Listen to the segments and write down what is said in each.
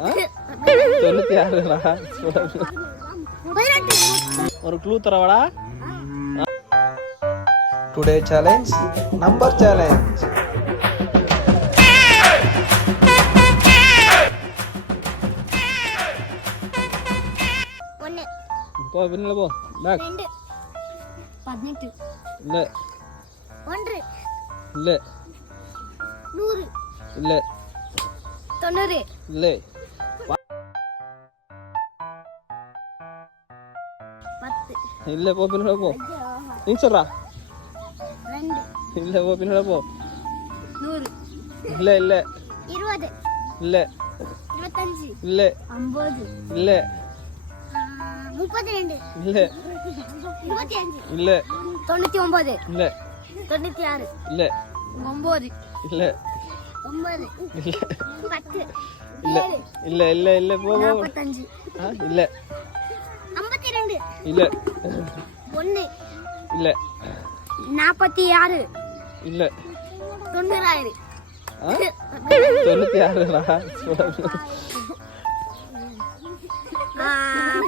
96 ஒரு க்ளூ தரவாடா. Today challenge number challenge. போ பின்னால போ. பேக் 18 இல்ல 1 இல்ல 100 இல்ல 90 இல்ல 10 இல்ல போ பின்னால போ. நீ சொல்றா. 2 இல்ல போ பின்னால போ. 100 இல்ல இல்ல 20 இல்ல 25 இல்ல 50 இல்ல 32 இல்ல 25 இல்ல 99 இல்ல 96 இல்ல 9 இல்ல 9 இல்ல 10 இல்ல இல்ல இல்ல இல்ல போ போ. 45 இல்ல 52 இல்ல 1 இல்ல 46 இல்ல 90 96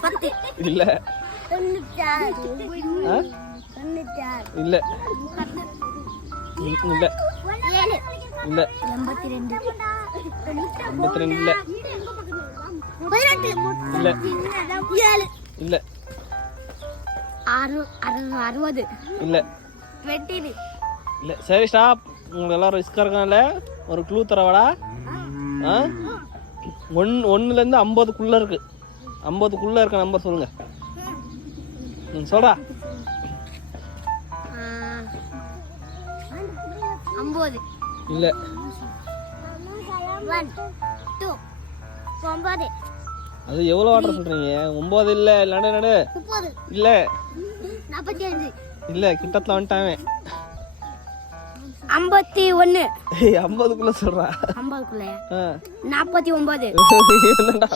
10 இல்ல 96 இல்ல இல்ல 7 இல்ல 82 52 இல்ல 18 இல்ல 7 இல்ல 60 இல்ல 20 இல்ல. சரி ஸ்டாப். உங்களுக்கு எல்லாரும் ரிஸ்கா இருக்கான்ல. ஒரு க்ளூ தரவாடா. ஒன்னுலேருந்து 50க்குள்ள இருக்கு. 50க்குள்ள இருக்க நம்பர் சொல்லுங்க. சொல்றா. 50 இல்ல 1 2 9 அது எவ்வளோ வாட்டர் சொல்றீங்க? 9 இல்ல. நடு நடு 30 இல்ல 45 இல்ல. கிட்டத்துல வந்துட்டாவே. 51 50க்குள்ள சொல்றா. 50 49 என்னடா